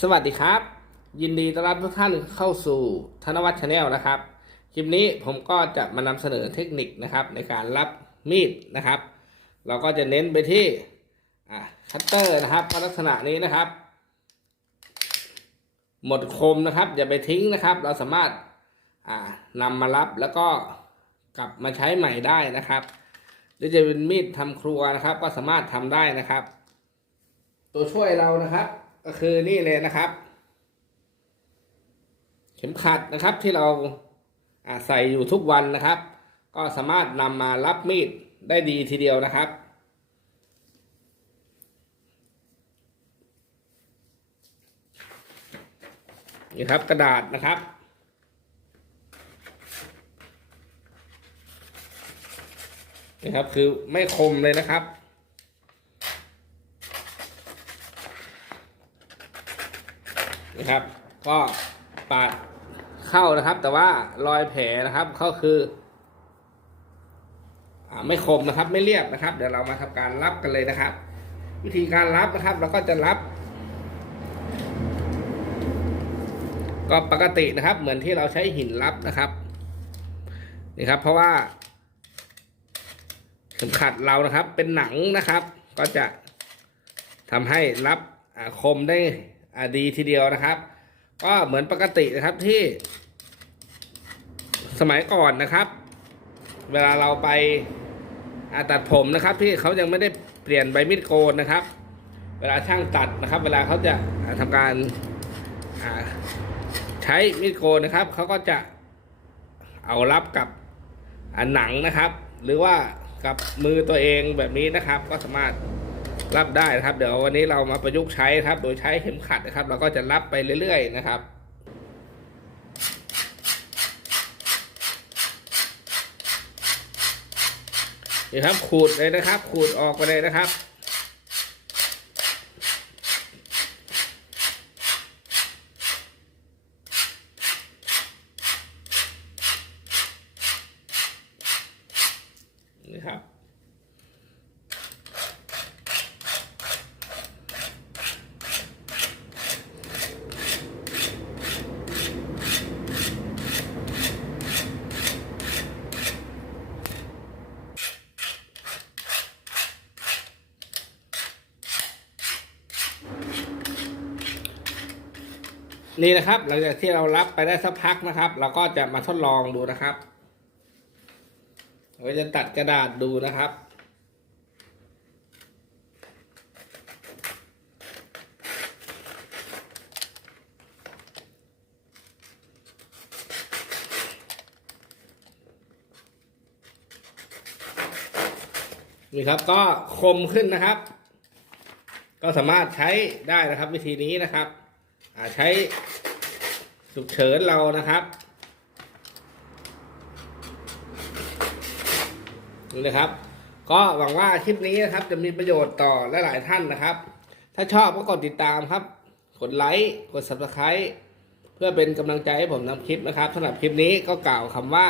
สวัสดีครับ ยินดีต้อนรับทุกท่านเข้าสู่ธนวัฒน์ชาแนลนะครับคลิปนี้ผมก็จะมานำเสนอเทคนิคนะครับในการรับมีดนะครับ เราก็จะเน้นไปที่คัตเตอร์นะครับก็ลักษณะนี้นะครับ หมดคมนะครับ อย่าไปทิ้งนะครับ เราสามารถอ่านำมารับแล้วก็กลับมาใช้ใหม่ได้นะครับหรือจะเป็นมีดทำครัวนะครับ ก็สามารถทำได้นะครับ ตัวช่วยเรานะครับ ก็คือนี่เลยนะครับ เข็มขัดนะครับที่เราอ่าใส่อยู่ทุกวันนะครับ ก็สามารถนำมารับมีดได้ดีทีเดียวนะครับนี่ครับกระดาษนะครับ นี่ครับคือไม่คมเลยนะครับ นะครับ ก็ปาดเข้านะครับ แต่ว่ารอยแผลนะครับก็คืออไม่คมนะครับไม่เรียบนะครับ เดี๋ยวเรามาทำการรับกันเลยนะครับ วิธีการรับนะครับ เราก็จะรับ ก็ปกตินะครับ เหมือนที่เราใช้หินรับนะครับนี่ครับ เพราะว่าเข็มขัดเรานะครับ เป็นหนังนะครับ ก็จะทำให้รับคมได้ อ่าดีทีเดียวนะครับ ก็เหมือนปกตินะครับที่ สมัยก่อนนะครับ เวลาเราไปอาตัดผมนะครับ ที่เขายังไม่ได้เปลี่ยนใบมีดโกนนะครับ เวลาช่างตัดนะครับ เวลาเขาจะาทำการาใช้มีดโกนนะครับเขาก็จะเอารับกับหนังนะครับ หรือว่ากับมือตัวเองแบบนี้นะครับ ก็สามารถ รับได้นะครับ เดี๋ยววันนี้เรามาประยุกต์ใช้ครับ โดยใช้เข็มขัดนะครับ เราก็จะรับไปเรื่อย ๆ นะครับนี่ครับขูดเลยนะครับ ขูดออกไปเลยนะครับนี่ครับ นี่นะครับหลังจากที่เรารับไปได้สักพักนะครับ เราก็จะมาทดลองดูนะครับเราจะตัดกระดาษดูนะครับ นี่ครับก็คมขึ้นนะครับ ก็สามารถใช้ได้นะครับวิธีนี้นะครับ ใช้ฉุกเฉินเรานะครับนี่นะครับ ก็หวังว่าคลิปนี้นะครับ จะมีประโยชน์ต่อหลายๆท่านนะครับ ถ้าชอบก็กดติดตามครับ กดไลค์กด subscribe เพื่อเป็นกำลังใจให้ผมทำคลิปนะครับสำหรับคลิปนี้ก็กล่าวคำว่า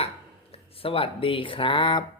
สวัสดีครับ